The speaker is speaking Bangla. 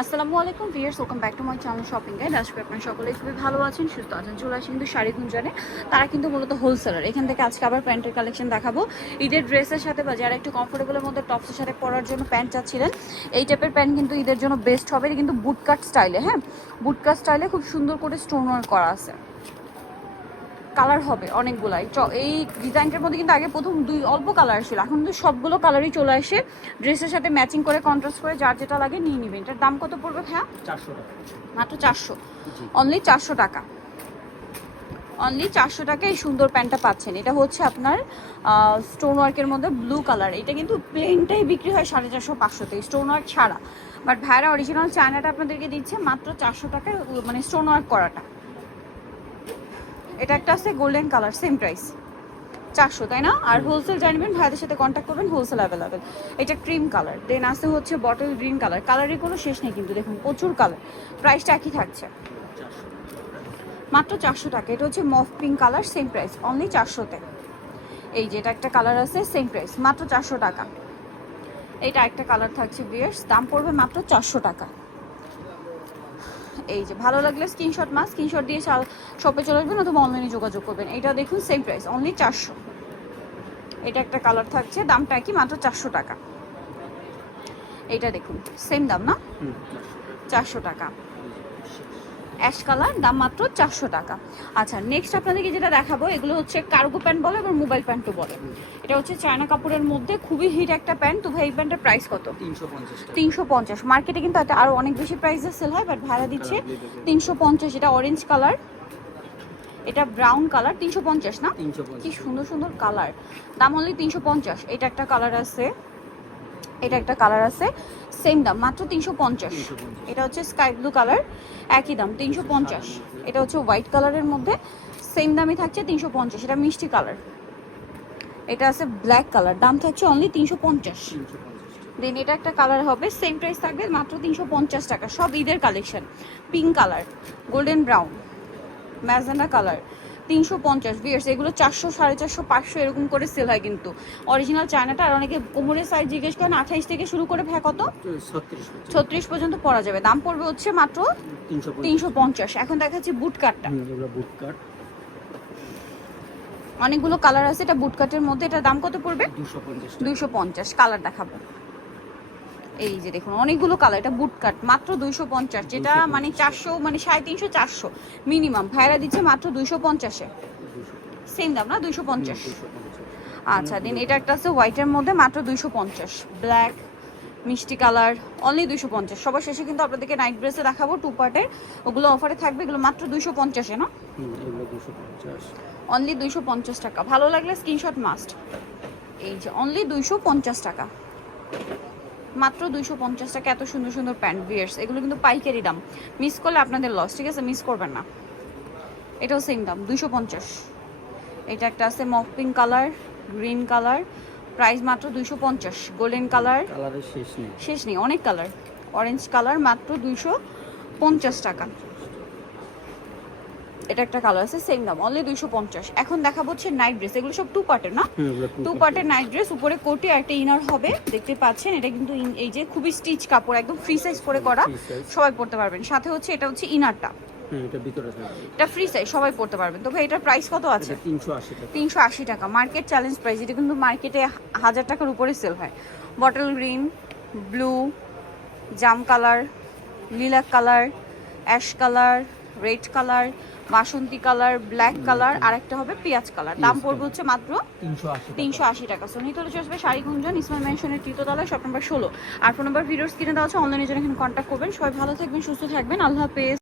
আসসালামু আলাইকুম viewers, welcome back to my channel shopping guide. আজকে আপনারা সকলে খুবই ভালো আছেন, সুস্থ আছেন। চলে আসেন কিন্তু শাড়ি গুঞ্জনে। তারা কিন্তু মূলত হোলসেলার। এখান থেকে আজকে আবার প্যান্টের কালেকশন দেখাবো। ঈদের ড্রেসের সাথে বা যারা একটু কমফোর্টেবলের মধ্যে টপসের সাথে পরার জন্য প্যান্ট চাচ্ছিলেন, এই টাইপের প্যান্ট কিন্তু ঈদের জন্য বেস্ট হবে। এটা কিন্তু বুটকাট স্টাইলে, হ্যাঁ, বুটকাট স্টাইলে খুব সুন্দর করে স্টোন ওয়ার্ক করা আছে। কালার হবে অনেকগুলাই। এই ডিজাইনটার মধ্যে কিন্তু আগে প্রথম অল্প কালার ছিল, এখন কিন্তু সবগুলো কালারই চলে আসে। ড্রেসের সাথে ম্যাচিং করে কন্ট্রাস্ট করে যার যেটা লাগে নিয়ে নেবেন। এটার দাম কত পড়বে ভাইয়া? 400 টাকা। মাত্র 400, অনলি 400 টাকা। অনলি 400 টাকা এই সুন্দর প্যান্টটা পাচ্ছেন। এটা হচ্ছে আপনার স্টোন ওয়ার্কের মধ্যে ব্লু কালার। এটা কিন্তু প্লেনটাই বিক্রি হয় 450 500তে, স্টোন ওয়ার্ক ছাড়া। বাট ভাইরা অরিজিনাল চায়নাটা আপনাদেরকে দিচ্ছে মাত্র 400 টাকায়, মানে স্টোন ওয়ার্ক করাটা। এটা একটা আছে গোল্ডেন কালার, সেম প্রাইস 400, তাই না? আর হোলসেল জানবেন ভাইদের সাথে কন্ট্যাক্ট করবেন, হোলসেল অ্যাভেলেবেল। এটা ক্রিম কালার, দেন আছে হচ্ছে বটল গ্রিন কালার। কালারের কোনো শেষ নেই কিন্তু, দেখুন প্রচুর কালার। প্রাইসটা একই থাকছে, মাত্র 400 টাকা। এটা হচ্ছে মফ pink colour, same price only 400তে। এই যে এটা একটা কালার আছে, সেম প্রাইস মাত্র 400 টাকা। এটা একটা কালার থাকছে ভিউয়ার্স, দাম পড়বে মাত্র 400 টাকা। এই যে ভালো লাগলে স্ক্রিনশট দিয়ে শপে চলে আসবেন অথবা অনলাইনে যোগাযোগ করবেন। এটা দেখুন সেম প্রাইস অনলি 400। এটা একটা কালার থাকছে, দামটা কি মাত্র 400 টাকা। এটা দেখুন সেম দাম না, 400 টাকা। অ্যাশ কালার, দাম মাত্র 400 টাকা। আচ্ছা, নেক্সট আপনাদেরকে যেটা দেখাবো, এগুলো হচ্ছে কার্গো প্যান্ট বলে এবং মোবাইল প্যান্টও বলে। এটা হচ্ছে চায়না কাপড়ের মধ্যে খুবই হিট একটা প্যান্ট। তো ভাই এই প্যান্টের প্রাইস কত? 350। মার্কেটে কিন্তু এটা আরও অনেক বেশি প্রাইসে সেল হয়, বাট ভাড়া দিচ্ছে 350। এটা অরেঞ্জ কালার, এটা ব্রাউন কালার। 350 না? কি সুন্দর সুন্দর কালার, দাম অনলি 350। এটা একটা কালার আছে, এটা একটা কালার আছে, সেম দাম মাত্র 350। এটা হচ্ছে স্কাই ব্লু কালার, একই দাম 350। এটা হচ্ছে হোয়াইট কালারের মধ্যে, সেম দামই থাকছে 350। এটা মিষ্টি কালার। এটা আছে ব্ল্যাক কালার, দাম থাকছে অনলি 350। দেন এটা একটা কালার হবে, সেম প্রাইস থাকবে মাত্র 350 টাকা। সব ঈদের collection. Pink colour, golden brown, magenta colour, 350 viewers. এগুলো 400, 450, 500 এরকম করে সেল হয় কিন্তু অরিজিনাল চায়নাটা। আর অনেকে কোমরের সাইজ জিজ্ঞেস করেন, 28 থেকে শুরু করে ভাই কত 36 পর্যন্ত পরা যাবে। দাম পড়বে হচ্ছে মাত্র 350। এখন দেখাচ্ছি বুট কাটটা। অনেকগুলো কালার আছে, এটা বুট কাটের মধ্যে। এটা দাম কত পড়বে? 250। কালার দেখাবো, এই যে দেখুন অনেকগুলো কালার। এটা বুট কাট, মাত্র 250। যেটা মানে 400, মানে 350 400 মিনিমাম, ভাইরা দিচ্ছে মাত্র 250-এ। সেম দাম না, 250। আচ্ছা, দেন এটা একটা আছে হোয়াইটের মধ্যে, মাত্র 250। ব্ল্যাক মিষ্টি কালার, অনলি 250। সবার শেষে কিন্তু আপনাদেরকে নাইট ড্রেসে দেখাবো 2 পার্টের, ওগুলো অফারে থাকবে। এগুলো মাত্র 250-এ না, অনলি 250 টাকা। ভালো লাগলে স্ক্রিনশট মাস্ট। এই যে অনলি 250 টাকা, মাত্র 250 টাকা। এত সুন্দর সুন্দর প্যান্ট ভিউয়ার্স, এগুলো কিন্তু পাইকারি দাম। মিস করলে আপনাদের লস, ঠিক আছে? মিস করবেন না। এটাও সেম দাম 250। এটা একটা আছে মফ pink colour, green colour, price মাত্র 250। গোল্ডেন কালার, কালারের শেষ নেই, অনেক কালার। অরেঞ্জ কালার, মাত্র 250 টাকা। এটা একটা কালার আছে, সেম দাম অনলি 250। এখন দেখাবো হচ্ছে নাইট ড্রেস। এগুলো সব 2 পার্টের না, 2 পার্টের নাইট ড্রেস। উপরে কোটি আর একটা ইনার হবে, দেখতে পাচ্ছেন। এটা কিন্তু এই যে খুবই স্টিচ কাপড়, একদম ফ্রি সাইজ করে করা, সবাই পড়তে পারবেন। সাথে হচ্ছে এটা হচ্ছে ইনারটা, এটা ফ্রি সাইজ, সবাই পড়তে পারবেন। তো ভাই এটার প্রাইস কত আছে? 380 টাকা। Market challenge price. এটা কিন্তু মার্কেটে 1000 টাকার উপরে সেল হয়। বটল গ্রিন, ব্লু, জাম colour, lilac colour, ash colour, red colour, বাসন্তী কালার, ব্ল্যাক কালার, আর একটা হবে পেঁয়াজ কালার। দাম পড়বে হচ্ছে মাত্র 380 টাকা। সো নিতে হলে আসবে শাড়ি গুঞ্জন, ইসমাইল মেনশনের তৃতীয়তলায়, শপ নম্বর 16। আর ফোন নম্বর ভিডিওর স্ক্রিনে দেওয়া আছে, অনলাইনের জন্য এখানে কন্ট্যাক্ট করবেন। সবাই ভালো থাকবেন, সুস্থ থাকবেন, আল্লাহ হাফেজ।